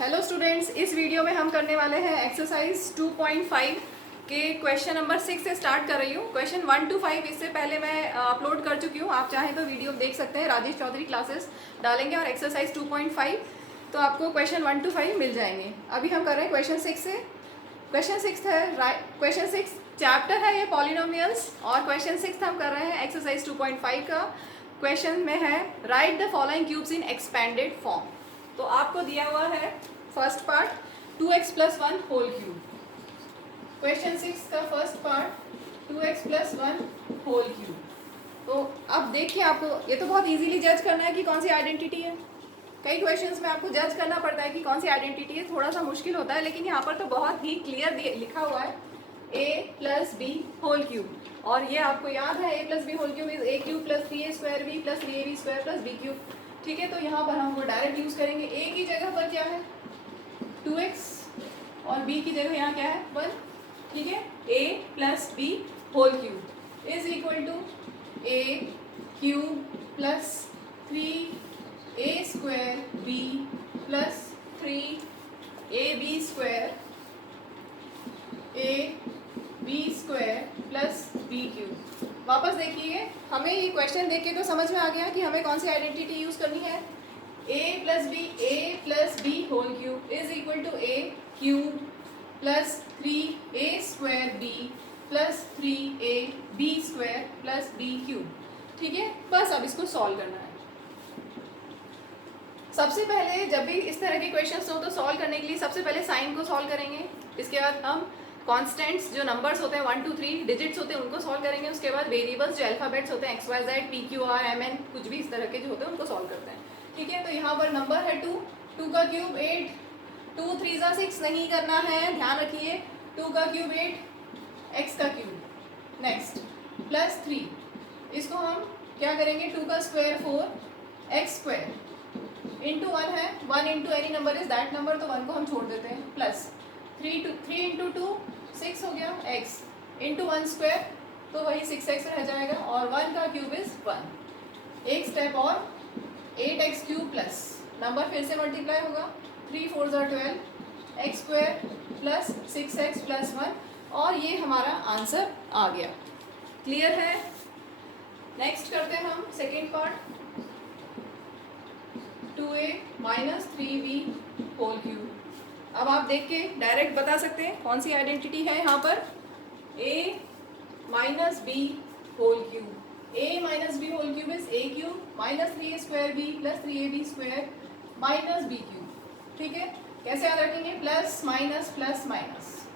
Hello students, इस video में हम करने वाले हैं एक्सरसाइज 2.5 के क्वेश्चन नंबर 6 से स्टार्ट कर रही हूँ। क्वेश्चन 1 to 5 इससे पहले मैं अपलोड कर चुकी हूँ, आप चाहें तो वीडियो देख सकते हैं। राजेश चौधरी क्लासेस डालेंगे और एक्सरसाइज 2.5 तो आपको क्वेश्चन 1 to 5 मिल जाएंगे। अभी हम कर रहे हैं क्वेश्चन 6 से। क्वेश्चन 6 है क्वेश्चन 6 चैप्टर है ये पॉलिनोमियल्स, और क्वेश्चन 6 हम कर रहे हैं एक्सरसाइज 2.5 का। क्वेश्चन में है write the following cubes in expanded form. तो आपको दिया हुआ है first part 2x + 1 whole cube. Question 6 का first part 2x + 1 whole cube. तो अब देखिए, आपको ये तो बहुत इजीली जज करना है कि कौन सी आइडेंटिटी है। कई क्वेश्चंस में आपको जज करना पड़ता है कि कौन सी आइडेंटिटी है, थोड़ा सा मुश्किल होता है, लेकिन यहाँ पर तो बहुत ही क्लियर लिखा हुआ है a + b होल क्यूब। और ये आपको याद है a + b whole cube is a³ + 3a² b + 3ab² + b³। ठीक है, तो यहाँ पर हम वो डायरेक्ट यूज करेंगे। a की जगह पर क्या है 2x और b की जगह यहाँ क्या है 1। ठीक है, a + b whole cube is equal to a³ + 3a² b + 3ab² + b³। वापस देखिए, हमें ये क्वेश्चन देख के तो समझ में आ गया कि हमें कौन सी आइडेंटिटी यूज करनी है। a + b whole cube is equal to a³ + 3a² b + 3ab² + b³। ठीक है, बस अब इसको सॉल्व करना है। सबसे पहले जब भी इस तरह के क्वेश्चंस हो तो सॉल्व करने के लिए सबसे पहले साइन को सॉल्व करेंगे। इसके बाद हम कॉन्स्टेंट्स जो नंबर्स होते हैं 1 2 3 डिजिट्स होते हैं उनको सॉल्व करेंगे। उसके बाद वेरिएबल्स जो अल्फाबेट्स होते हैं XYZ PQR MN कुछ भी इस तरह के जो होते हैं उनको सॉल्व करते हैं। ठीक है, तो यहाँ पर नंबर है 2 का क्यूब 8, 2 3 6 नहीं करना है, ध्यान रखिए। 2 का क्यूब 8, x का क्यूब नेक्स्ट + 3। इसको हम क्या करेंगे 2 का स्क्वायर 4x² इंटू 1 है, 1 into any number is that number, तो 1 को हम छोड़ देते हैं प्लस 3 इंटू 2 6 हो गया x इंटू 1² तो वही 6x रह जाएगा और 1 का क्यूब इज 1। एक स्टेप और 8x³ प्लस नंबर फिर से मल्टीप्लाई होगा 3 4 12 x² प्लस 6x प्लस 1 और ये हमारा आंसर आ गया। क्लियर है? नेक्स्ट करते हैं हम second part 2a - 3b whole cube. अब आप देख के डायरेक्ट बता सकते हैं कौन सी आइडेंटिटी है यहाँ पर। a - b whole cube, a - b whole cube is a³ - 3a² b + 3ab² - b³। ठीक है, कैसे याद रखेंगे प्लस माइनस प्लस माइनस,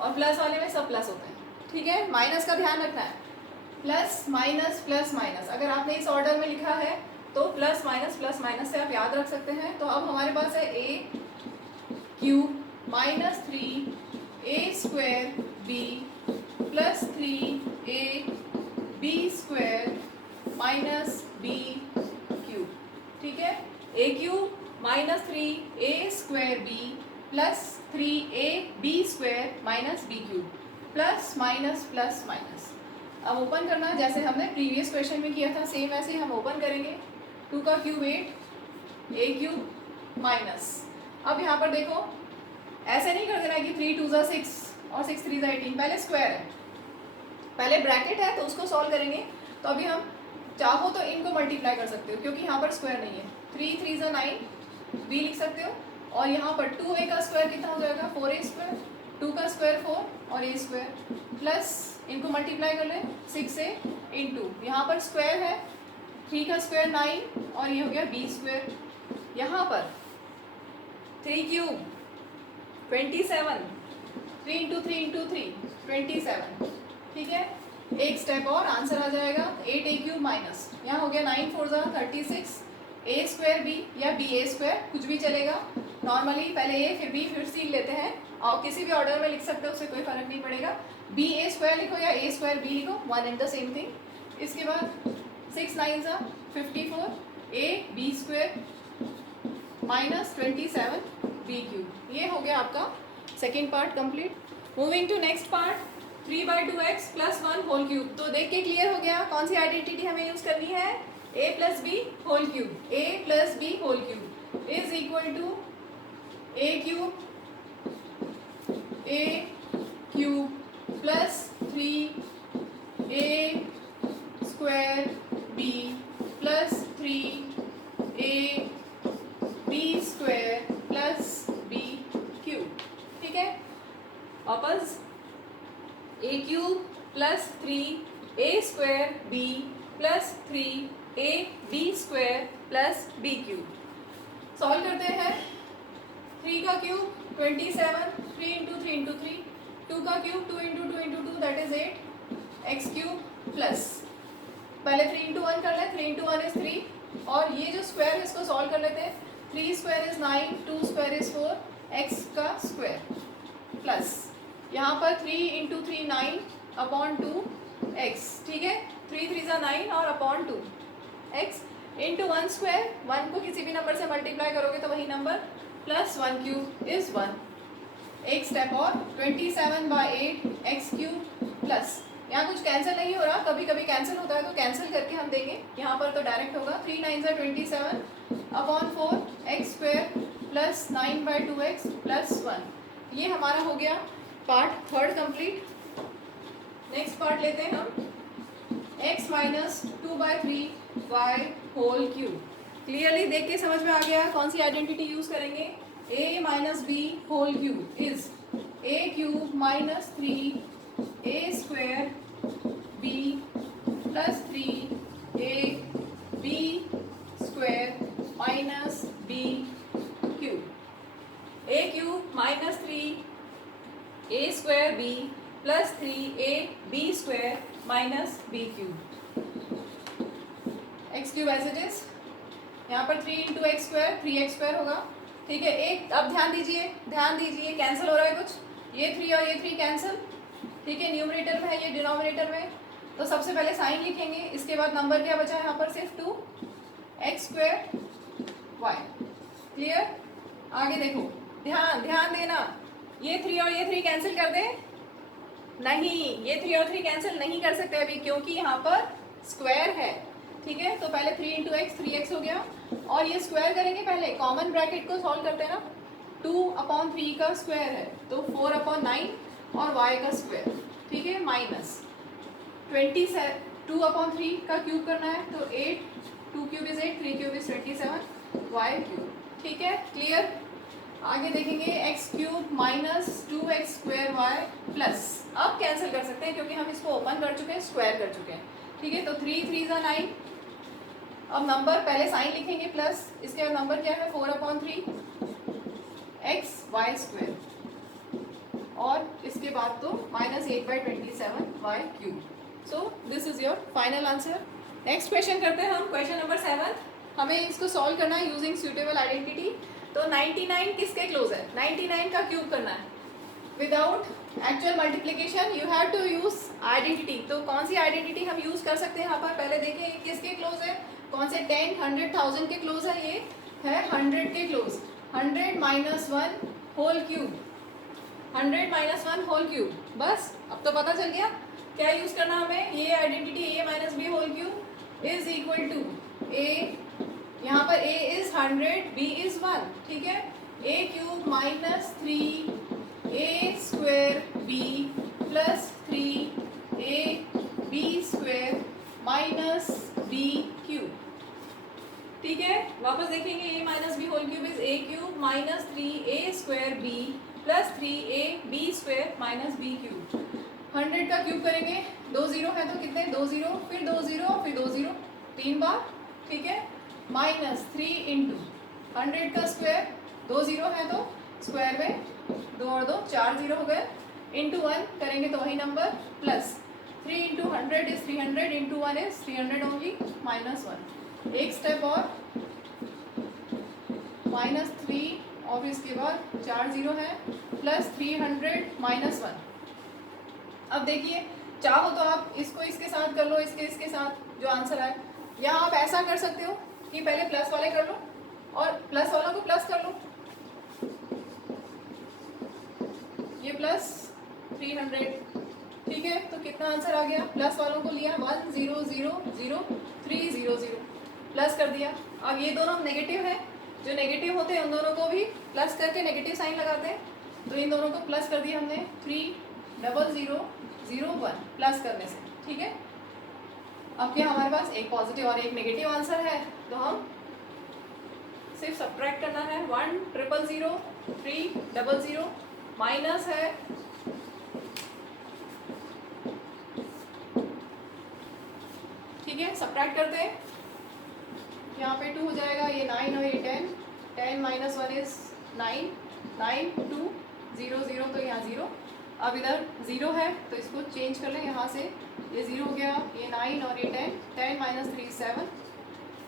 और प्लस वाले में सब प्लस होते हैं। ठीक है, माइनस का ध्यान रखना है, प्लस माइनस प्लस माइनस। अगर आपने इस ऑर्डर में लिखा है तो प्लस माइनस से आप याद रख सकते हैं। तो अब हमारे पास है a³ - 3a² b + 3ab² - b³। ठीक है, a³ - 3a² b + 3ab² - b³ plus minus plus minus. अब ओपन करना जैसे हमने प्रीवियस क्वेश्चन में किया था, सेम ऐसे हम ओपन करेंगे। 2 का क्यूब 8, a³ माइनस। अब यहाँ पर देखो, ऐसे नहीं कर देना कि 3 2 6 और 6 3 18। पहले स्क्वायर है, पहले ब्रैकेट है तो उसको सॉल्व करेंगे। तो अभी हम चाहो तो इनको मल्टीप्लाई कर सकते हो क्योंकि यहाँ पर स्क्वायर नहीं है। 3 3 9 b लिख सकते हो, और यहाँ पर 2a का स्क्वायर कितना हो जाएगा 4a², 2 का स्क्वायर 4 और a² प्लस इनको मल्टीप्लाई कर लें 6 से इंटू यहाँ पर स्क्वायर है 3 का स्क्वायर 9 और ये हो गया b²। यहाँ पर 3³ 27, 3 इंटू 3 इंटू 3 27। ठीक है, एक स्टेप और आंसर आ जाएगा 8a³ माइनस, यहाँ हो गया 9 4 36 a² b या ba² कुछ भी चलेगा। नॉर्मली पहले a फिर b फिर c लेते हैं, और किसी भी ऑर्डर में लिख सकते हो, उससे कोई फर्क नहीं पड़ेगा। ba² लिखो या a² b लिखो, 1 एंड द सेम थिंग। इसके बाद 6 9 54 ab² - 27 b³। ये हो गया आपका second part complete. Moving to next part 3/2x + 1 whole cube. तो देख के क्लियर हो गया कौन सी आइडेंटिटी हमें यूज करनी है। a + b whole cube, a + b whole cube is equal to a cube plus 3a square B plus 3ab square plus B cube. ठीक है, वापस a cube plus 3a square B plus 3ab square plus B cube. Solve करते हैं। 3 का cube 27, 3 into 3 into 3, 2 का cube 2 into 2 into 2 that is 8 x cube plus, पहले 3 into 1 कर ले, 3 इंटू 1 इज 3 और ये जो स्क्वायर है इसको सॉल्व कर लेते हैं। 3 square is 9, 2 square is 4 x का स्क्वायर प्लस यहाँ पर 3 इंटू 3 9 अपॉन 2 एक्स। ठीक है, 3 3 ज़ा 9 और अपॉन 2 एक्स इंटू 1 स्क्वायर, 1 को किसी भी नंबर से मल्टीप्लाई करोगे तो वही नंबर प्लस 1 क्यूब इज 1। एक स्टेप और 27/8 एक्स क्यूब प्लस, यहाँ कुछ कैंसिल नहीं हो रहा, कभी कभी कैंसिल होता है तो कैंसिल करके हम देंगे, यहाँ पर तो डायरेक्ट होगा 3 9 ज़ा 27 upon 4 x square plus 9/2 x plus 1। ये हमारा हो गया part third complete. Next part लेते हैं हम, x minus 2/3 y whole cube. Clearly देख के समझ में आ गया कौन सी आइडेंटिटी यूज करेंगे। a minus B whole cube is a cube minus 3a square b plus 3ab square minus b cube. a cube minus 3a square b plus 3ab square minus b cube. X cube as it is, यहाँ पर 3 into x square 3x square होगा। ठीक है, एक अब ध्यान दीजिए cancel हो रहा है कुछ, ये 3 और ये 3 कैंसिल। ठीक है, न्यूमरेटर में है, ये डिनोमिनेटर में, तो सबसे पहले साइन लिखेंगे, इसके बाद नंबर क्या बचा है यहाँ पर सिर्फ 2 एक्स स्क्वायर वाई। क्लियर, आगे देखो, ध्यान देना, ये 3 और ये 3 कैंसिल कर दें, नहीं, ये 3 और 3 कैंसिल नहीं कर सकते अभी क्योंकि यहाँ पर स्क्वायर है। ठीक है, तो पहले 3 इंटू एक्स 3x हो गया और ये स्क्वायर करेंगे, पहले कॉमन ब्रैकेट को सॉल्व करते हैं ना, 2/3 का स्क्वायर है तो 4/9 और y का स्क्वायर। ठीक है, माइनस 2/3 का क्यूब करना है तो 8, 2 cube is 8, 3 cube is 27 y cube. ठीक है, क्लियर। आगे देखेंगे x cube minus 2x square y plus, अब कैंसिल कर सकते हैं क्योंकि हम इसको ओपन कर चुके हैं, स्क्वायर कर चुके हैं। ठीक है, तो 3 3 ज़ा 9, अब नंबर पहले साइन लिखेंगे प्लस, इसके बाद नंबर क्या है 4/3 एक्स वाई स्क्वायर और इसके बाद तो minus 8/27 y cube. So this is your final answer. Next question करते हैं हम, क्वेश्चन नंबर 7। हमें इसको सॉल्व करना है यूजिंग सूटेबल आइडेंटिटी। तो 99 किसके क्लोज है, 99 का क्यूब करना है without actual multiplication, you have to use identity. तो कौन सी आइडेंटिटी हम यूज कर सकते हैं यहाँ पर, पहले देखें किसके क्लोज है, कौन से 10 100 1000 के क्लोज है, ये है 100 के close. 100 minus 1 whole cube, 100 minus 1 whole cube, बस अब तो पता चल गया क्या यूज करना हमें, ये identity a minus B whole cube is equal to a, यहाँ पर a इज 100 b इज 1। ठीक है, a cube minus 3a square b plus 3ab square minus b cube. ठीक है, वापस देखेंगे a minus B whole cube is a cube minus 3a square b plus 3ab square minus b cube. 100 का cube करेंगे, 2 0 है तो कितने, 2 0 फिर 2 0 फिर 2 0 3 बार। ठीक है, माइनस 3 इंटू 100 का स्क्वायर, 2 0 है तो स्क्वायर में 2 और 2 4 0 हो गए, इंटू 1 करेंगे तो वही number plus 3 into 100 is 300 into 1 is 300 only minus 1। एक स्टेप और, -3 और इसके बाद 4 0 है प्लस 300 माइनस 1। अब देखिए, चाहो तो आप इसको इसके साथ कर लो, इसके साथ जो आंसर आए, या आप ऐसा कर सकते हो कि पहले प्लस वाले कर लो और प्लस वालों को प्लस कर लो, ये प्लस 300। ठीक है, तो कितना आंसर आ गया, प्लस वालों को लिया 1 0 0 0 3 0 0 प्लस कर दिया। अब ये दोनों नेगेटिव है जो नेगेटिव होते हैं उन दोनों को भी प्लस करके नेगेटिव साइन लगाते हैं। तो इन दोनों को प्लस कर दिया हमने 30001 प्लस करने से, ठीक है। अब क्या हमारे पास एक पॉजिटिव और एक नेगेटिव आंसर है, तो हम सिर्फ सब्ट्रैक्ट करना है। 1000 300 माइनस है ठीक है, सब्ट्रैक्ट करते हैं। यहाँ पे 2 हो जाएगा, ये 9 और ये 10, 10 माइनस 1 इज 9, 9 2 0 0 तो यहाँ 0। अब इधर 0 है तो इसको चेंज कर लें, यहाँ से ये 0 हो गया, ये 9 और ये 10, 10 माइनस 3 is 7।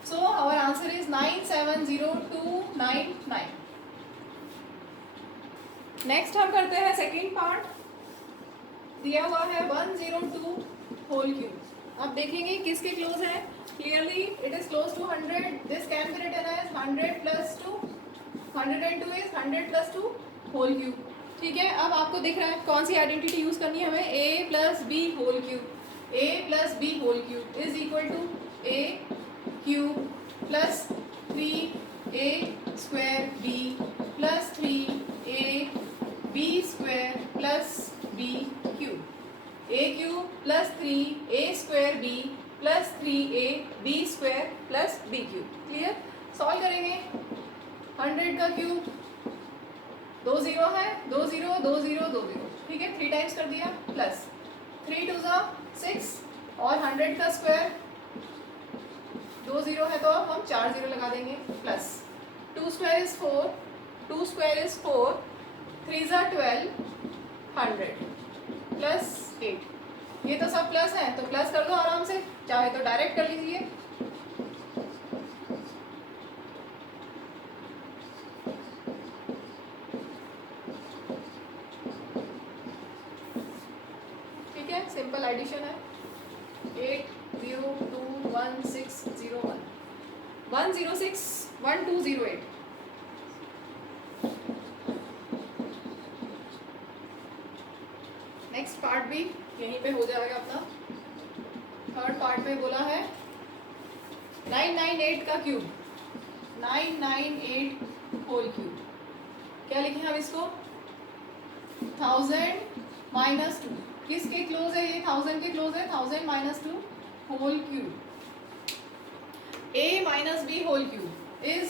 So our answer is 970299। नेक्स्ट हम करते हैं सेकेंड पार्ट। दिया हुआ है 102 होल क्यूब। अब देखेंगे किसके क्लोज है। Clearly it is close to 100। This can be written as 100 plus 2, 102 is 100 plus 2 whole cube, ठीक है। अब आपको दिख रहा है कौन सी आइडेंटिटी यूज करनी है हमें, a plus B whole cube. a plus B whole cube is equal to a cube plus 3a square b plus 3a b square plus b cube. a cube plus 3a square b plus 3a b square plus b cube. Clear. Solve करेंगे। 100 का cube 2 0 है, 2 0 2 0 2 0, ठीक है। 3 times कर दिया plus 3 2 6 और 100 का square 2 0 है तो अब हम 4 0 लगा देंगे plus 2 square is 4, 2 square is 4, 3 12 100 plus 8। ये तो सब प्लस है तो प्लस कर दो आराम से, चाहे तो डायरेक्ट कर लीजिए। ठीक है, सिंपल एडिशन है। 8021601 106 1208। नेक्स्ट पार्ट भी यहीं पे हो जाएगा अपना। थर्ड पार्ट में बोला है 998 का क्यूब, 998 होल क्यूब। क्या लिखे हम इसको, 1000 माइनस 2। किसके क्लोज है ये, 1000 के क्लोज है। 1000 माइनस 2 whole cube. a minus B whole cube is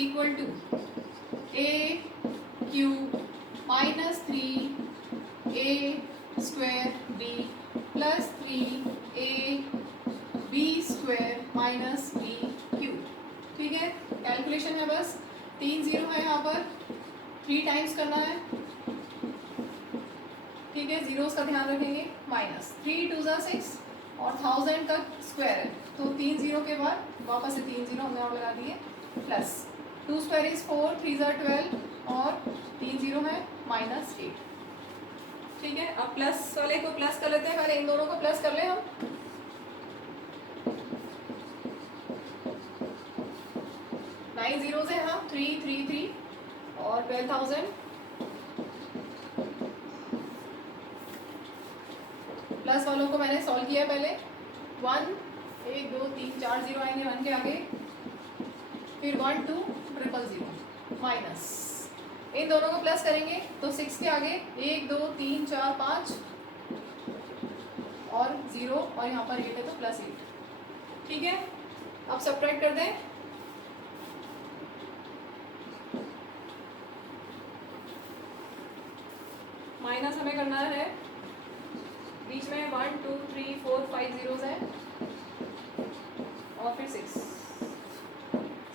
equal to a cube minus 3a square b plus 3a b square minus b cube, ठीक है। कैलकुलेशन है बस, 3 0 है यहाँ पर, 3 टाइम्स करना है, ठीक है। जीरोस का ध्यान रखेंगे। माइनस 3 2 6 और 1000 का स्क्वायर है तो 3 0 के बाद वापस से 3 0 हमने और लगा दिए प्लस 2 स्क्वायर इज 4, 3 12 और 3 0 है माइनस 8, ठीक है। अब प्लस वाले को प्लस कर लेते हैं, पहले इन दोनों को प्लस कर ले हम। नाइन जीरोज है हम, 3 3 3 और 12,000 प्लस वालों को मैंने सॉल्व किया पहले। 1 1 2 3 4 0 आएंगे 1 के आगे, फिर 1 2 0 माइनस, इन दोनों को प्लस करेंगे तो 6 के आगे 1 2 3 4 5 और 0 और यहाँ पर 8 है तो प्लस 8, ठीक है। अब सब्ट्रैक्ट कर दें। माइनस हमें करना है, बीच में 1 2 3 4 5 जीरोस है और फिर 6।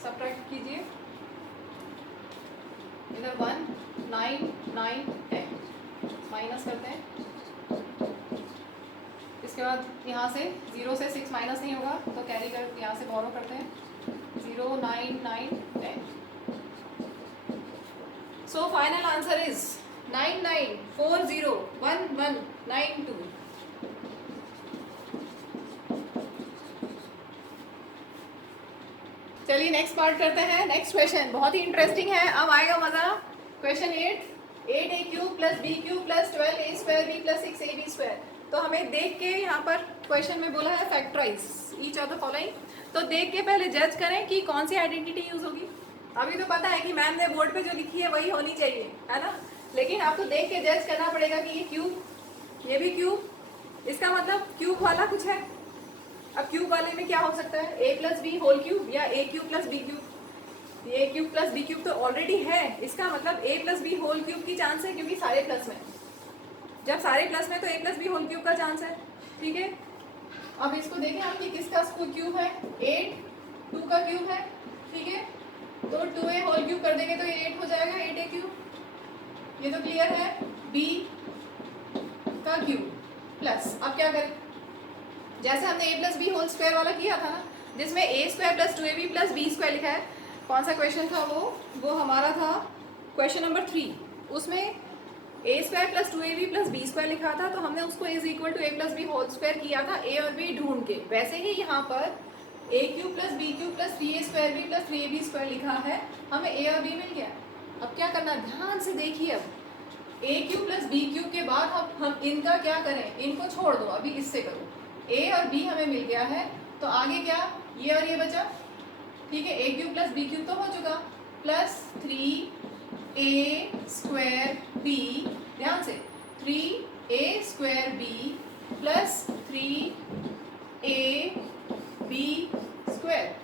सब्ट्रैक्ट कीजिए। इधर 1 9 9 10 माइनस करते हैं। इसके बाद यहाँ से 0 से 6 माइनस नहीं होगा तो कैरी कर यहाँ से बोरो करते हैं। 0 9 9 10। So final answer is 99401192। चलिए नेक्स्ट पार्ट करते हैं। नेक्स्ट क्वेश्चन बहुत ही इंटरेस्टिंग है, अब आएगा मजा। Question 8a cube plus B cube plus 12a square B plus 6ab square. तो हमें देख के यहाँ पर क्वेश्चन में बोला है factorise each of the following. तो देख के पहले जज करें कि कौन सी आइडेंटिटी यूज होगी। अभी तो पता है कि मैम ने बोर्ड पे जो लिखी है वही होनी चाहिए, है ना, लेकिन आपको देख के जज करना पड़ेगा कि ये क्यूब, ये भी क्यूब, इसका मतलब क्यूब वाला कुछ है। अब क्यूब वाले में क्या हो सकता है, ए प्लस बी होल क्यूब या ए क्यूब प्लस बी क्यूब। ए क्यूब प्लस बी क्यूब तो ऑलरेडी है, इसका मतलब ए प्लस बी होल क्यूब की चांस है, क्योंकि सारे प्लस में, जब सारे प्लस में तो ए प्लस बी होल क्यूब का चांस है। ठीक है, अब इसको देखें हम कि किसका क्यूब है, 8 2 का क्यूब है। ठीक है, तो 2a होल क्यूब कर देंगे तो ये 8 हो जाएगा, 8a क्यूब। ये तो क्लियर है, b का क्यूब प्लस, अब क्या करें, जैसे हमने a plus B whole square वाला किया था ना, जिसमें a square plus 2ab plus b square लिखा है। कौन सा क्वेश्चन था वो हमारा था क्वेश्चन नंबर 3। उसमें a square plus 2ab plus b square लिखा था, तो हमने उसको is equal to a plus B whole square किया था, a और b ढूंढ के। वैसे ही यहाँ पर a cube plus B cube plus 3a square B plus 3ab square लिखा है, हमें a और b मिल गया। अब क्या करना, ध्यान से देखिए, अब a cube plus B cube के बाद हम इनका क्या करें, इनको छोड़ दो, अभी इससे करो। a और b हमें मिल गया है, तो आगे क्या, ये और ये बचा। ठीक है, a cube plus B cube तो हो चुका, प्लस 3a स्क्वायर b, ध्यान से 3a square b plus 3a b square.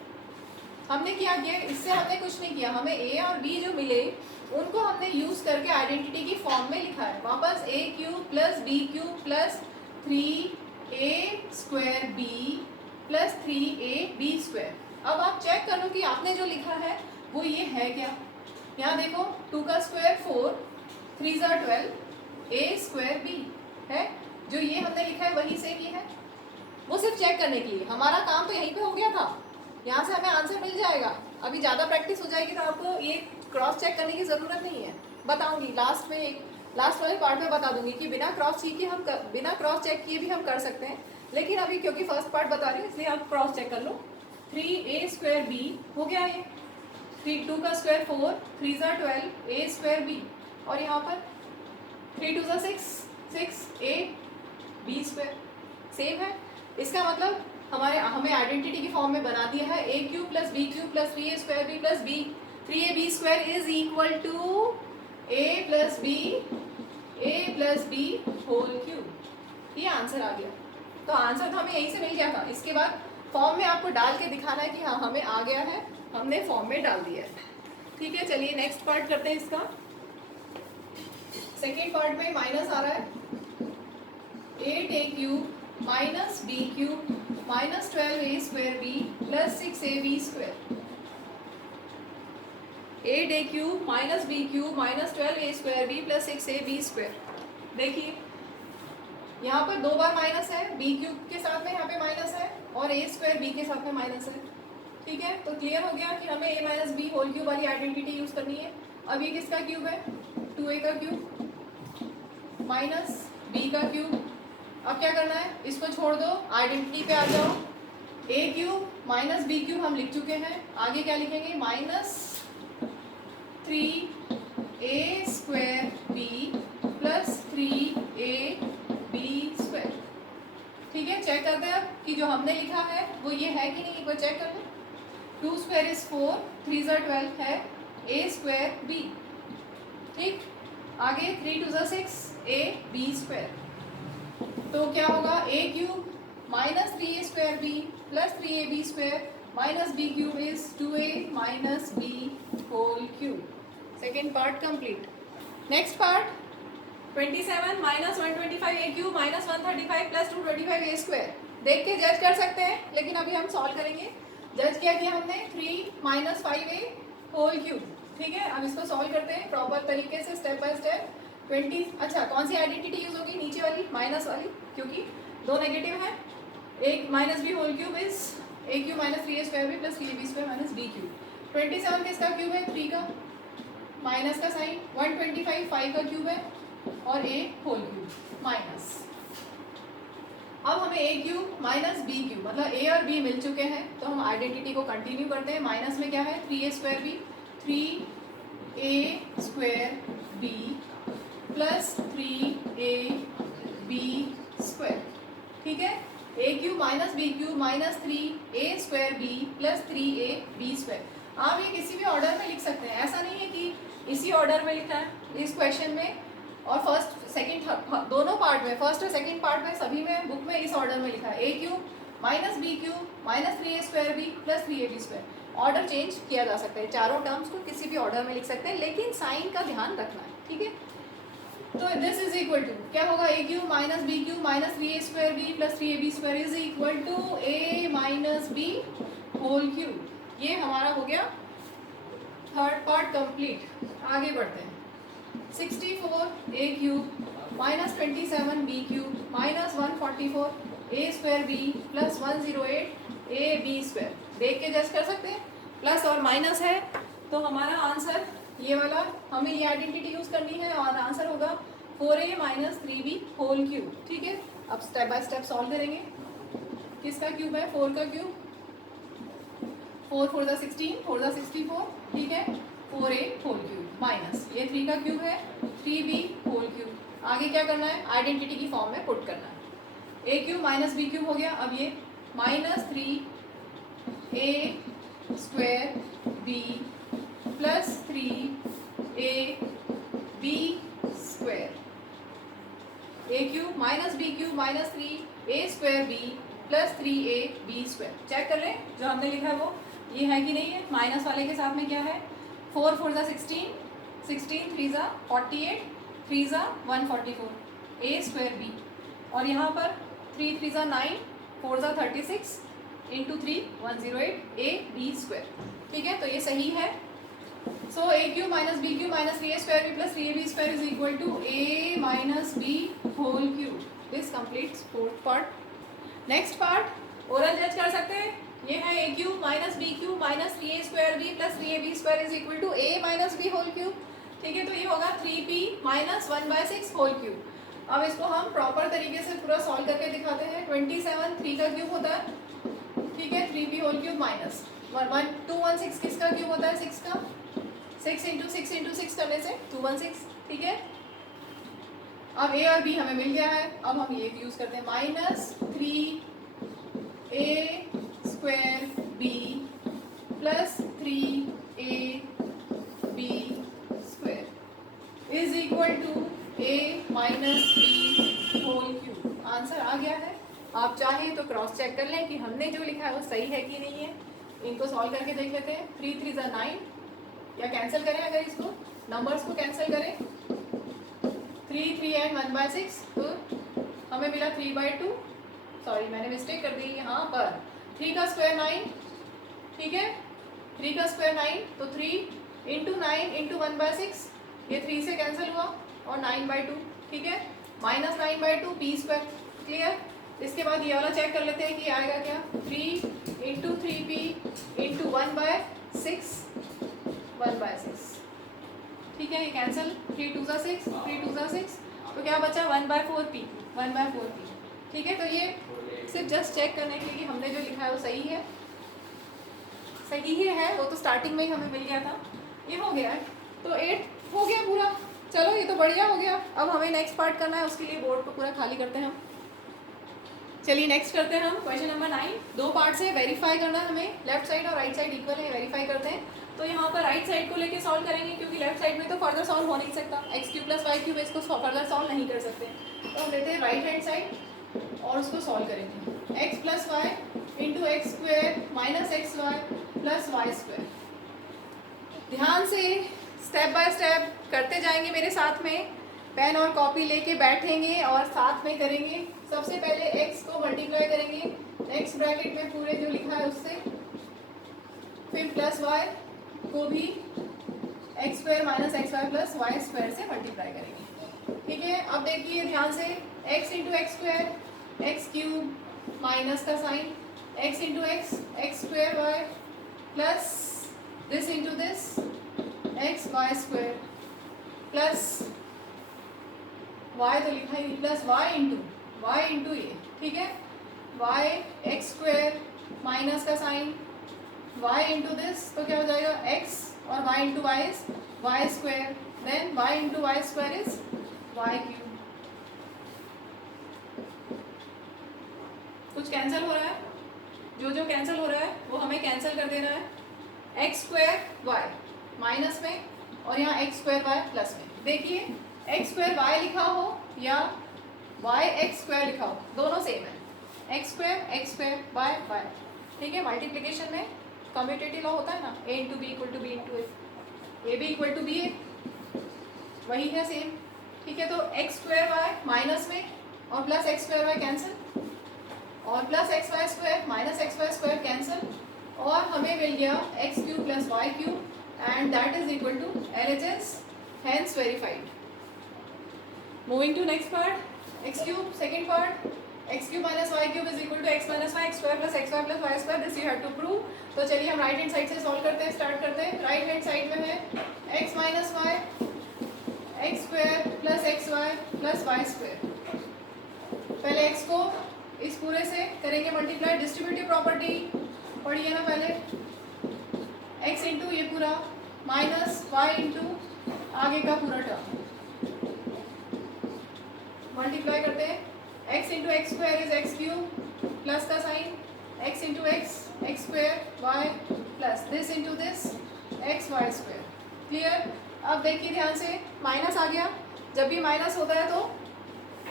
हमने क्या किया, इससे हमने कुछ नहीं किया, हमें a और b जो मिले उनको हमने यूज करके आइडेंटिटी की फॉर्म में लिखा है। वापस a cube plus B cube plus 3a square b plus 3ab square. अब आप चेक कर लो कि आपने जो लिखा है वो ये है क्या। यहाँ देखो, 2 का स्क्वायर 4, 3 ज़ा 12, a स्क्वायर b है, जो ये हमने लिखा है वही सेम ही है। वो सिर्फ चेक करने के लिए, हमारा काम तो यहीं पे हो गया था, यहाँ से हमें आंसर मिल जाएगा। अभी ज़्यादा प्रैक्टिस हो जाएगी तो आपको ये क्रॉस चेक करने की ज़रूरत नहीं है, बताऊंगी लास्ट में, लास्ट वाले पार्ट में बता दूंगी कि बिना क्रॉस चेक किए भी हम कर सकते हैं। लेकिन अभी क्योंकि फर्स्ट पार्ट बता रही हूँ इसलिए आप क्रॉस चेक कर लो। 3a स्क्वायर b हो गया ये, 2 का स्क्वायर 4, 3 ज़ा 12, a स्क्वायर b, और यहाँ पर 3 2 ज़ा 6, 6a b स्क्वायर सेम है। इसका मतलब हमें आइडेंटिटी की फॉर्म में बना दिया है, a cube plus b cube plus 3a square b plus b 3ab square is equal to a plus b whole cube. ये आंसर आ गया। तो आंसर तो हमें यहीं से मिल गया था, इसके बाद फॉर्म में आपको डाल के दिखाना है कि हाँ हमें आ गया है, हमने फॉर्म में डाल दिया है। ठीक है, चलिए नेक्स्ट पार्ट करते हैं इसका। सेकेंड पार्ट में माइनस आ रहा है, 8a cube minus b cube minus 12a square b plus 6ab square. 8a cube minus b cube minus 12a square b plus 6ab square. देखिए यहाँ पर 2 बार माइनस है, b क्यूब के साथ में यहाँ पे माइनस है और a स्क्वायर b के साथ में माइनस है। ठीक है, तो क्लियर हो गया कि हमें a minus b whole cube वाली आइडेंटिटी यूज करनी है। अब ये किसका क्यूब है, 2a का क्यूब माइनस b का क्यूब। अब क्या करना है, इसको छोड़ दो, आइडेंटिटी पे आ जाओ। a cube minus b cube हम लिख चुके हैं, आगे क्या लिखेंगे, minus 3a square b plus 3ab square. ठीक है, चेक करते हैं कि जो हमने लिखा है वो ये है कि नहीं, एक बार चेक कर लो। 2 स्क्वायर इज 4, 3 ज़ा 12 है, a स्क्वायर b। ठीक, आगे 3 2 ज़ा 6, ab स्क्वायर। तो क्या होगा, a cube minus 3a square b plus 3ab square minus b cube is 2a minus b whole cube. Second part complete. Next part 27 minus 125a cube minus 135 plus 225a square. देख के जज कर सकते हैं, लेकिन अभी हम सॉल्व करेंगे। जज क्या किया हमने, 3 माइनस 5a होल क्यूब। ठीक है, अब इसको सॉल्व करते हैं प्रॉपर तरीके से, स्टेप बाय स्टेप। 20, अच्छा कौन सी आइडेंटिटी यूज होगी, नीचे वाली माइनस वाली, क्योंकि दो नेगेटिव है। एक minus B whole cube is a cube minus 3a square B plus 3ab square minus b cube. 27 किसका क्यूब है, 3 का, माइनस का साइन। 125 5 का क्यूब है और a होल क्यूब माइनस। अब हमें a cube minus b cube, मतलब a और b मिल चुके हैं, तो हम आइडेंटिटी को कंटिन्यू करते हैं। माइनस में क्या है, 3a square b, 3a square b plus 3ab square. ठीक है, a cube minus b cube minus 3a square b plus 3ab square. आप ये किसी भी ऑर्डर में लिख सकते हैं, ऐसा नहीं है कि इसी ऑर्डर में लिखा है इस क्वेश्चन में और फर्स्ट सेकंड दोनों पार्ट में, फर्स्ट और सेकंड पार्ट में सभी में बुक में इस ऑर्डर में लिखा है a cube minus B cube minus 3a square B plus 3ab square. Order change किया जा सकता है, चारों टर्म्स को किसी भी ऑर्डर में लिख सकते हैं, लेकिन साइन का ध्यान रखना है, ठीक है। तो दिस इज इक्वल टू क्या होगा, a cube minus B cube minus 3a square B plus 3ab square is equal to a minus B whole cube. ये हमारा हो गया थर्ड पार्ट कंप्लीट। आगे बढ़ते हैं। 64 a cube minus 27 b cube minus 144 a square b plus 108 a b square. देख के just कर सकते हैं, प्लस और माइनस है तो हमारा आंसर ये वाला, हमें ये आइडेंटिटी यूज करनी है और आंसर होगा 4a minus 3b whole cube, ठीक है। अब स्टेप बाय स्टेप सॉल्व करेंगे। किसका क्यूब है, 4 का क्यूब, 4 4 दा 16 4 दा 64, ठीक है। 4a होल क्यूब माइनस ये 3 का क्यूब है 3b होल क्यूब। आगे क्या करना है, आइडेंटिटी की फॉर्म में पुट करना है। a cube minus b cube हो गया, अब ये minus 3a square b plus 3a b square. a cube minus b cube minus 3a square b plus 3a b square. Check कर लें जो हमने लिखा है वो ये है कि नहीं है। माइनस वाले के साथ में क्या है, 4 4 ज़ा 16 16 3 ज़ा 48 3 ज़ा 144 a स्क्वायर b, और यहाँ पर 3 3 ज़ा 9 4 ज़ा 36 इंटू 3 108 a b स्क्वायर, ठीक है। तो ये सही है। So a cube minus b cube minus 3a square b plus 3ab square is equal to a minus b whole cube. This completes fourth part. Next part oral जज कर सकते हैं। ये है a cube minus b cube minus 3a square b plus 3ab square is equal to a minus b whole cube, ठीक है। तो ये होगा 3p माइनस 1/6 होल क्यूब। अब इसको हम प्रॉपर तरीके से पूरा सॉल्व करके दिखाते हैं। 27 3 का क्यूब होता है, ठीक है। 3p होल क्यूब माइनस 216 किसका क्यूब होता है, 6 का। 6 इंटू 6 करने से 216, ठीक है। अब a और b हमें मिल गया है, अब हम ये यूज करते हैं minus 3a square b plus 3a b square is equal to a minus b whole cube. Answer आ गया है। आप चाहें तो क्रॉस चेक कर लें कि हमने जो लिखा है वो सही है कि नहीं है। इनको सॉल्व करके देख लेते हैं। 3 3 ज़ा 9, या कैंसिल करें, अगर इसको नंबर्स को कैंसिल करें 3 3 एंड 1/6 तो हमें मिला 3/2। सॉरी मैंने मिस्टेक कर दी यहाँ पर। 3 का स्क्वायर 9, ठीक है। 3 का स्क्वायर 9 तो 3 इंटू 9 इंटू 1/6, ये 3 से कैंसिल हुआ और 9/2, ठीक है। Minus 9/2 p square, clear. इसके बाद ये वाला चेक कर लेते हैं कि आएगा क्या, 3 इंटू 3p इंटू 1/6 1/6, ठीक है। ये कैंसिल, 3 2 ज़ा 6 3 2 ज़ा 6, तो क्या बचा 1/4p 1/4p, ठीक है। तो ये सिर्फ जस्ट चेक करने के लिए कि हमने जो लिखा है वो सही है, सही ही है। वो तो स्टार्टिंग में ही हमें मिल गया था, ये हो गया है। तो 8 हो गया पूरा। चलो ये तो बढ़िया हो गया। अब हमें नेक्स्ट पार्ट करना है, उसके लिए बोर्ड को पूरा खाली करते हैं हम। चलिए नेक्स्ट करते हैं हम क्वेश्चन नंबर 9। 2 पार्ट से वेरीफाई करना है हमें, लेफ्ट साइड और राइट साइड इक्वल है, वेरीफाई करते हैं। तो यहाँ पर राइट साइड को लेके सॉल्व करेंगे, क्योंकि लेफ्ट साइड में तो फर्दर सॉल्व हो नहीं सकता। X cube plus Y cube इसको फर्दर सॉल्व नहीं कर सकते, तो हम लेते हैं राइट हैंड साइड और उसको सॉल्व करेंगे। X plus Y into x square minus x Y plus Y square. ध्यान से स्टेप बाय स्टेप करते जाएंगे मेरे साथ में। पेन और कॉपी लेके बैठेंगे और साथ में करेंगे। सबसे पहले x को मल्टीप्लाई करेंगे x ब्रैकेट में पूरे जो लिखा है उससे, फिर प्लस y को भी x square minus x Y plus Y square से मल्टीप्लाई करेंगे, ठीक है। अब देखिए ध्यान से, x into x square x cube minus का sign, x into x x square Y plus this into this x Y square plus y तो लिखा ही प्लस y इंटू ये, ठीक है। y एक्स स्क्वायर माइनस का साइन y इंटू दिस, तो क्या हो जाएगा x और y into Y is Y square, then y into Y square is Y cube. कुछ कैंसिल हो रहा है, जो कैंसिल हो रहा है वो हमें कैंसिल कर देना है। एक्स स्क्वायर वाई माइनस में और यहाँ एक्स स्क्वायर वाई प्लस में। देखिए एक्स स्क्वायर वाई लिखा हो या वाई एक्स स्क्वायर लिखा हो, दोनों सेम है। एक्स स्क्वायर वाई वाई, ठीक है। मल्टीप्लिकेशन में कम्यूटेटिव लॉ होता है ना, a into b equal to b into a b equal to b a, वही है सेम, ठीक है। तो एक्स स्क्वायर वाई माइनस में और plus x square Y cancel और plus x Y square minus x Y square cancel और हमें मिल गया x cube plus Y cube and that is equal to LHS, hence verified. Moving to next part, x cube, second part, x cube minus y cube is equal to x minus y, x square plus xy plus y square, this you have to prove. तो चलिए हम right hand side से solve करते हैं, start करते हैं। Right hand side में है x minus Y X square plus x Y plus Y square. पहले x को इस पूरे से करेंगे मल्टीप्लाई, डिस्ट्रीब्यूटिव प्रॉपर्टी पढ़िए ना पहले, x इंटू ये पूरा माइनस वाई इंटू आगे का पूरा टर्म मल्टीप्लाई करते हैं। x into x square is x cube plus का sign x into x x square Y plus this into this x Y square. Clear? अब देखिए ध्यान से, माइनस आ गया, जब भी माइनस होता है तो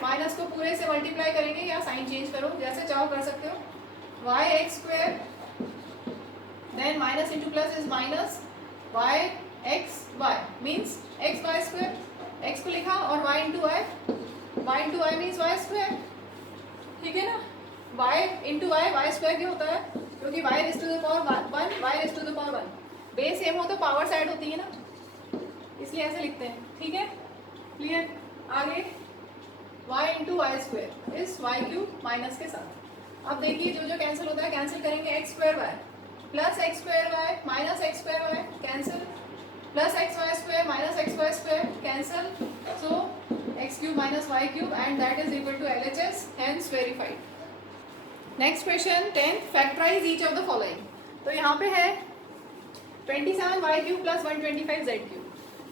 माइनस को पूरे से मल्टीप्लाई करेंगे या साइन चेंज करो जैसे चाहो कर सकते हो। Y X square then minus into plus is minus Y X Y means X Y square, X को लिखा और Y into Y, Y into Y means Y square, ठीक है ना। Y into Y Y square क्यों होता है? क्योंकि Y raise to the power 1 Y raise to the power 1, base same हो तो पावर साइड होती है ना, इसलिए ऐसे लिखते हैं, ठीक है। क्लियर? आगे y इंटू वाई स्क्वायर इस वाई क्यूब माइनस के साथ। अब देखिए जो जो कैंसिल होता है कैंसिल करेंगे, X square Y plus x square Y minus X square Y cancel, plus x Y square minus x Y square cancel, so X cube minus Y cube and that is equal to LHS, hence verified. Next question 10, factorise each of the following. तो यहाँ पे है 27 Y cube plus 125 Z cube.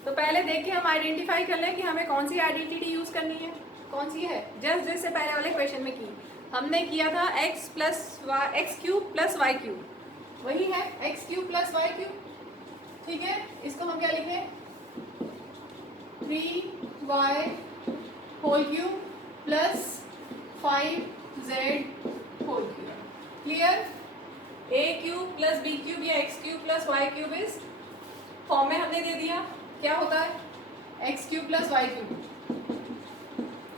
तो पहले देख के हम identify कर लें कि हमें कौन सी आइडेंटिटी यूज करनी है, कौन सी है। जस्ट जैसे पहले वाले क्वेश्चन में की हमने किया था x plus Y X cube plus Y cube, वही है x cube plus Y cube, ठीक है। इसको हम क्या लिखें, 3y whole cube plus 5z whole cube. Clear? a cube plus b cube या x cube plus y cube इस फॉर्म में हमने दे दिया, क्या होता है x cube plus y cube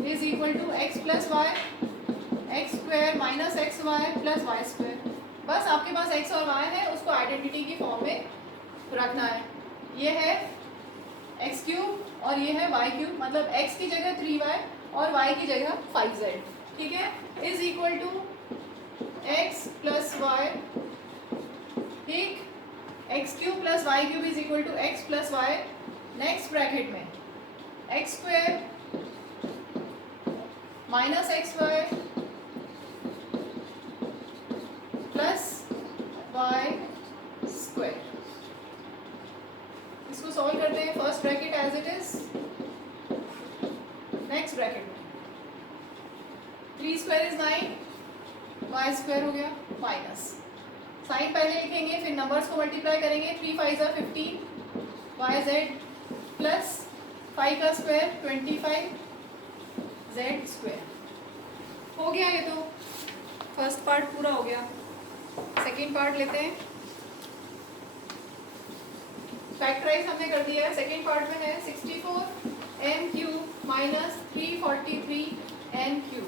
is equal to x plus Y X square minus x Y plus Y square. बस आपके पास x और y है, उसको आइडेंटिटी की फॉर्म में रखना है। ये है x क्यूब और ये है y क्यूब, मतलब x की जगह 3y और y की जगह 5z, ठीक है। Is equal to x plus y, ठीक, x cube plus Y cube is equal to x plus y, next bracket में x square minus x Y plus Y square. इसको सॉल्व करते हैं, first bracket as it is, next bracket में 3 square is 9, Y square हो गया minus, sign पहले लिखेंगे फिर नंबर्स को मल्टीप्लाई करेंगे, 3 5 ज़ा 15 वाई जेड प्लस 5 का स्क्वायर 25 जेड स्क्वायर। हो गया ये तो फर्स्ट पार्ट पूरा हो गया। सेकेंड पार्ट लेते हैं, फैक्टराइज हमने कर दिया है। सेकेंड पार्ट में है 64 M cube minus 343 M cube.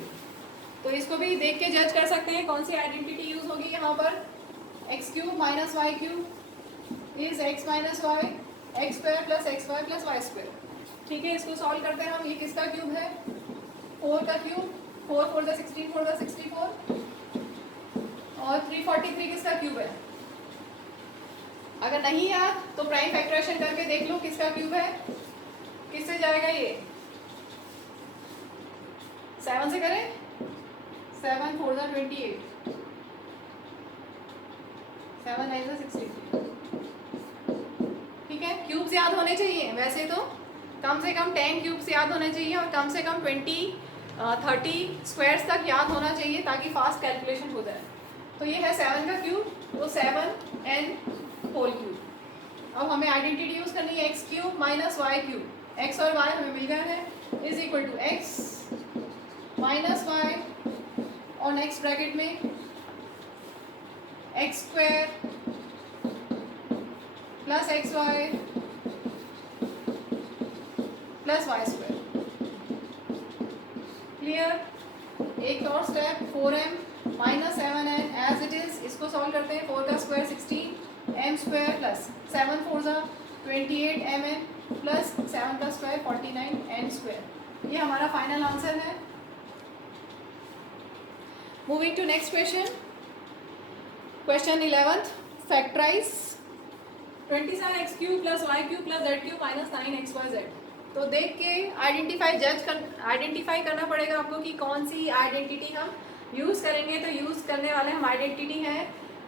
तो इसको भी देख के जज कर सकते हैं कौन सी आइडेंटिटी यूज होगी यहाँ पर। X cube minus Y cube is X minus Y X square plus x Y plus Y square, ठीक है। इसको सॉल्व करते हैं हम। ये किसका क्यूब है, 4 का क्यूब, 4 4 ज़ा 16 4 ज़ा 64 और 343 किसका क्यूब है। अगर नहीं याद तो प्राइम फैक्टराइजेशन करके देख लो किसका क्यूब है, किससे जाएगा ये, 7 से करें, 7 4 ज़ा 28 7 9 ज़ा 63, ठीक है। क्यूब्स याद होने चाहिए, वैसे तो कम से कम 10 क्यूब्स याद होने चाहिए और कम से कम 30 स्क्वायर्स तक याद होना चाहिए ताकि फास्ट कैलकुलेशन हो जाए। तो ये है 7 का क्यूब, तो 7n होल क्यूब, अब हमें आइडेंटिटी यूज करनी है, x cube minus Y cube, X और वाई हमें मिल गए हैं, is equal to X minus Y और नेक्स्ट ब्रैकेट में x square plus x Y plus Y square. Clear. एक और step 4m minus 7n as it is, इसको सॉल्व करते हैं। 4 का स्क्वायर 16 m स्क्वायर प्लस 7 4 जा 28 mn प्लस 7 का स्क्वायर 49 n स्क्वायर। ये हमारा फाइनल आंसर है। Moving to next question, question 11th, factorise 27x cube plus Y cube plus Z cube minus 9xyz। तो देख के आइडेंटिफाई करना पड़ेगा आपको कि कौन सी आइडेंटिटी हम यूज करेंगे। तो यूज करने वाले हम आइडेंटिटी है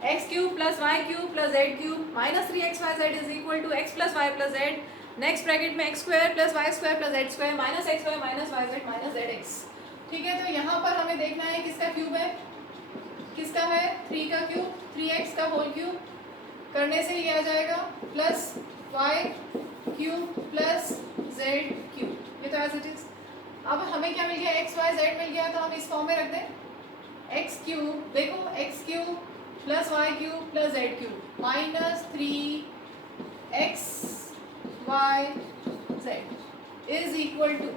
x cube plus Y cube plus Z cube minus 3xyz is equal to x plus Y plus Z, next bracket में x square plus Y square plus Z square minus x Y minus Y Z minus Z x. ठीक है, तो यहाँ पर हमें देखना है किसका क्यूब है, किसका है 3 का क्यूब, 3x का होल क्यूब करने से ये आ जाएगा plus Y cube plus Z cube, ये तो एज इट इज। अब हमें क्या मिल गया, एक्स वाई जेड मिल गया, तो हम इस फॉर्म में रख दें एक्स क्यूब, देखो X cube plus Y cube plus Z cube minus 3x Y Z is equal to,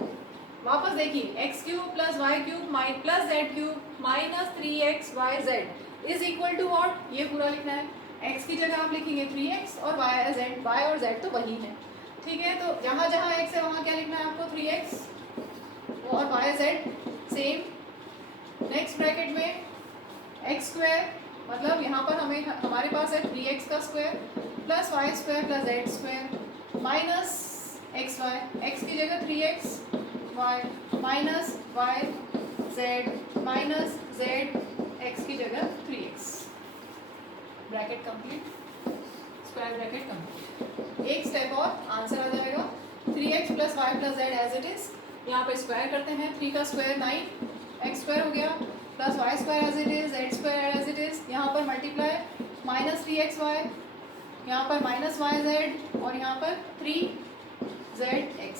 वापस देखिए X cube plus Y cube plus Z cube minus 3xyz is equal to what, ये पूरा लिखना है। x की जगह आप लिखेंगे 3x और y और z तो वही है। ठीक है, तो जहाँ जहाँ x है वहाँ क्या लिखना है आपको 3x और yz सेम। नेक्स्ट ब्रैकेट में x स्क्वायर, मतलब यहाँ पर हमारे पास है 3x का square plus Y square plus Z square minus x Y, X की जगह 3x y minus Y Z minus Z X की जगह 3x, bracket complete, square bracket complete. एक स्टेप और आंसर आ जाएगा 3x plus Y plus Z as it is. यहाँ पर स्क्वायर करते हैं, 3 का स्क्वायर 9 एक्स स्क्वायर हो गया plus Y square as it is, Z square as it is. यहाँ पर मल्टीप्लाई माइनस 3xy, यहाँ पर माइनस वाई जेड और यहाँ पर 3zx।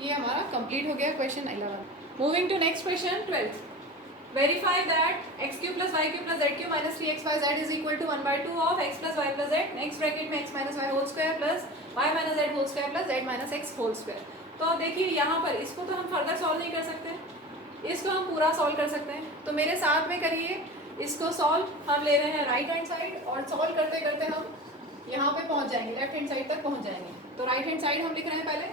ये हमारा कंप्लीट हो गया question 11। Moving to next question 12th, verify that x cube plus Y cube plus Z cube minus 3xyz is equal to 1/2 of x plus Y plus Z, next bracket में x minus Y whole square plus Y minus Z whole square plus Z minus x whole square. तो देखिए यहाँ पर इसको तो हम further solve नहीं कर सकते, इसको हम पूरा सॉल्व कर सकते हैं। तो मेरे साथ में करिए इसको सॉल्व। हम ले रहे हैं राइट हैंड साइड और सॉल्व करते करते हम यहाँ पे पहुँच जाएंगे, लेफ्ट हैंड साइड तक पहुँच जाएंगे। तो राइट हैंड साइड हम लिख रहे हैं पहले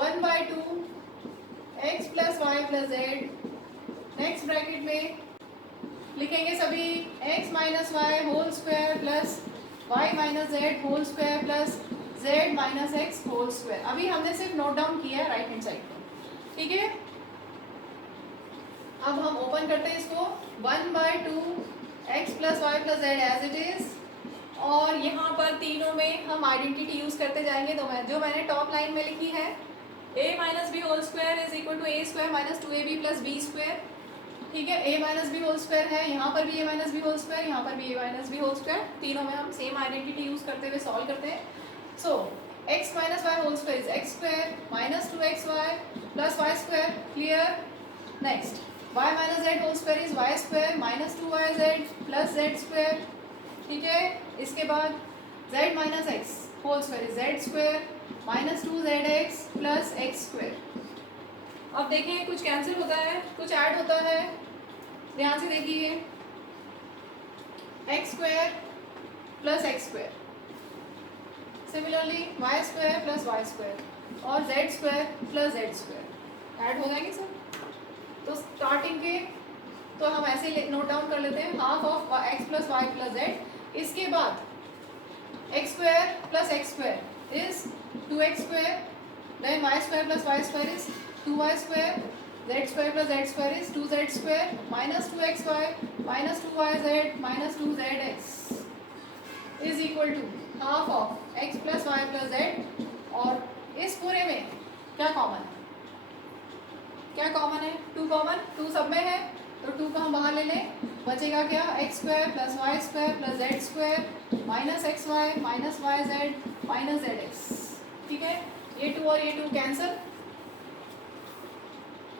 1/2 X plus Y plus Z, next bracket में लिखेंगे सभी x minus Y whole square plus Y minus Z whole square plus Z minus x whole square. अभी हमने सिर्फ नोट डाउन किया है राइट हैंड साइड पर। ठीक है, अब हम ओपन करते हैं इसको 1/2 X plus Y plus Z as it is, और यहाँ पर तीनों में हम आइडेंटिटी यूज करते जाएंगे। तो मैंने टॉप लाइन में लिखी है a minus B whole square is equal to A square minus 2ab plus B square. ठीक है, a minus B whole square है, यहाँ पर भी a minus B whole square, यहाँ पर भी a minus B whole square, तीनों में हम सेम आइडेंटिटी यूज करते हुए सॉल्व करते हैं। So x minus Y whole square is X square minus 2xy plus Y square, clear. Next y minus Z whole square is Y square minus 2yz plus Z square. ठीक है, इसके बाद z minus x whole square is Z square minus 2zx plus x square. अब देखिए कुछ cancel होता है, कुछ ऐड होता है, ध्यान से देखिए x square plus x square, similarly y square plus Y square और z square plus Z square add हो जाएंगे सब। तो स्टार्टिंग के तो हम ऐसे नोट डाउन कर लेते हैं half of x plus Y plus Z. इसके बाद X square plus x square is 2x square, then Y square plus Y square is 2y square, Z square plus Z square is 2z square minus 2xy minus 2yz minus 2zx is equal to half of x plus Y plus Z. और इस पूरे में क्या common है, क्या common है 2 common, 2 सब में है तो 2 को हम बाहर ले लें बचेगा क्या, X square plus Y square plus Z square minus x Y minus Y Z minus Z x. ठीक है, ये 2 और ये 2 कैंसिल।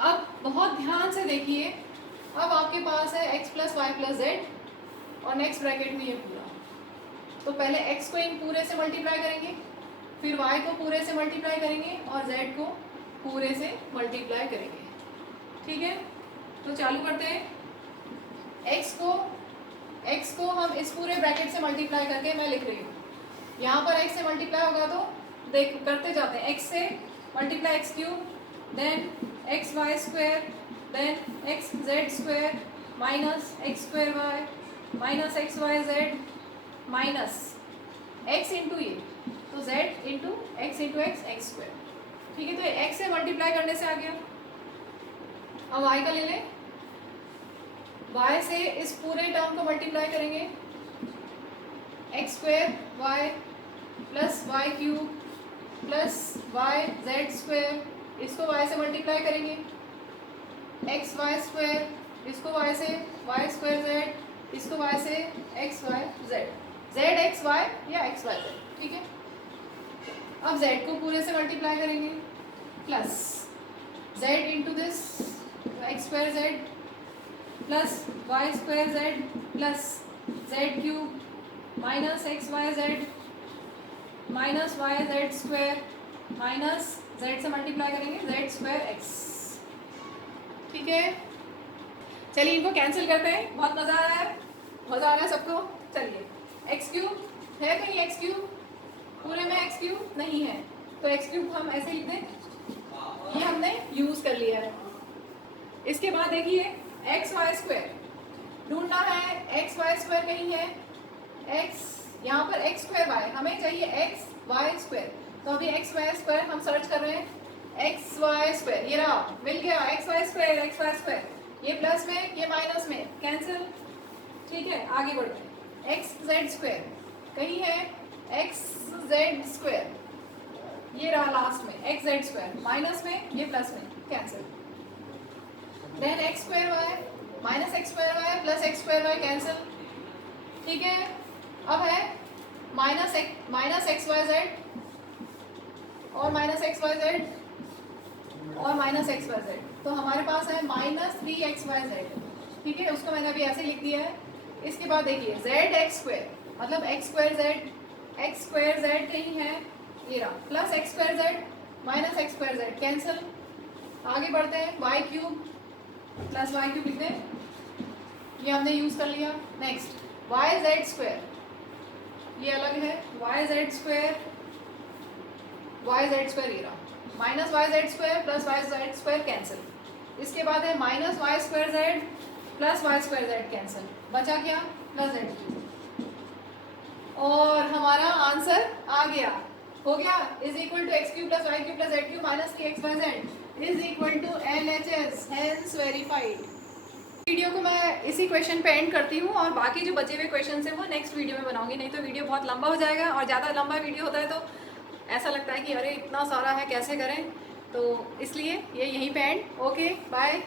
अब बहुत ध्यान से देखिए, अब आपके पास है x plus Y plus Z और नेक्स्ट ब्रैकेट में ये पूरा। तो पहले x को इन पूरे से मल्टीप्लाई करेंगे, फिर y को पूरे से मल्टीप्लाई करेंगे और z को पूरे से मल्टीप्लाई करेंगे। ठीक है, तो चालू करते हैं। x को हम इस पूरे ब्रैकेट से मल्टीप्लाई करके मैं लिख रही हूँ, यहाँ पर x से मल्टीप्लाई होगा तो देख करते जाते हैं। x से multiply X cube, then X Y square, then X Z square minus X square Y minus x Y Z minus X into ये, तो Z into x x square. ठीक है, तो एक्स से मल्टीप्लाई करने से आ गया। अब वाई का ले लें, y से इस पूरे टर्म को मल्टीप्लाई करेंगे, X square Y plus Y cube plus Y Z square, इसको y से मल्टीप्लाई करेंगे, एक्स वाई स्क्वायर, इसको y से वाई स्क्वायर जेड, इसको y से X Y Z, Z X Y या एक्स वाई जेड। ठीक है, अब z को पूरे से मल्टीप्लाई करेंगे plus z into this X square Z plus Y square Z plus Z cube minus x Y Z minus Y Z square minus Z से multiply करेंगे जेड स्क्वायर एक्स। ठीक है, चलिए इनको कैंसिल करते हैं। बहुत मज़ा आ रहा है, मज़ा आ रहा है सबको। चलिए, एक्स क्यूब है कहीं, एक्स क्यूब पूरे में एक्स क्यूब नहीं है, तो एक्स क्यूब हम ऐसे लिख दें, ये हमने यूज़ कर लिया है। इसके बाद देखिए एक्स वाई स्क्वायर ढूंढना है, एक्स वाई स्क्वायर कहीं है, एक्स यहाँ पर एक्स स्क्वायर वाई, हमें चाहिए एक्स वाई स्क्वायर, तो अभी एक्स वाई स्क्वायर हम सर्च कर रहे हैं, एक्स वाई स्क्वायर ये रहा, मिल गया X Y square, X Y square, ये प्लस में ये माइनस में कैंसिल। ठीक है, आगे बढ़ते हैं, एक्स जेड स्क्वायर कहीं है, एक्स जेड स्क्वायर ये रहा लास्ट में, एक्स जेड स्क्वायर माइनस में ये प्लस में cancel, then X square Y minus X square Y plus x square Y cancel. ठीक है, अब है माइनस एक्स वाई जेड और माइनस एक्स वाई जेड और माइनस एक्स वाई जेड, तो हमारे पास है माइनस 3 एक्स वाई जेड। ठीक है, उसको मैंने अभी ऐसे लिख दिया है। इसके बाद देखिए जेड एक्स स्क्वायर मतलब एक्स स्क्वायर जेड कहीं है, ये रहा, plus x square Z minus X square Z cancel. आगे बढ़ते हैं, Y cube plus Y cube लिखते हैं, ये हमने यूज़ कर लिया। नेक्स्ट वाई जेड स्क्वायर, ये अलग है, वाई जेड स्क्वायर ये रहा, minus Y Z square plus Y Z square cancel. इसके बाद है minus Y square Z plus Y square Z cancel, बचा क्या, प्लस जेड क्यूब, और हमारा आंसर आ गया, हो गया, is equal to X cube plus Y cube plus Z cube minus 3 X Y Z is equal to LHS, hence verified. Video को मैं इसी क्वेश्चन पे एंड करती हूँ और बाकी जो बचे हुए क्वेश्चन हैं वो नेक्स्ट वीडियो में बनाऊंगी, नहीं तो वीडियो बहुत लंबा हो जाएगा, और ज़्यादा लंबा वीडियो होता है तो ऐसा लगता है कि अरे इतना सारा है कैसे करें, तो इसलिए ये यहीं पे एंड। Okay bye.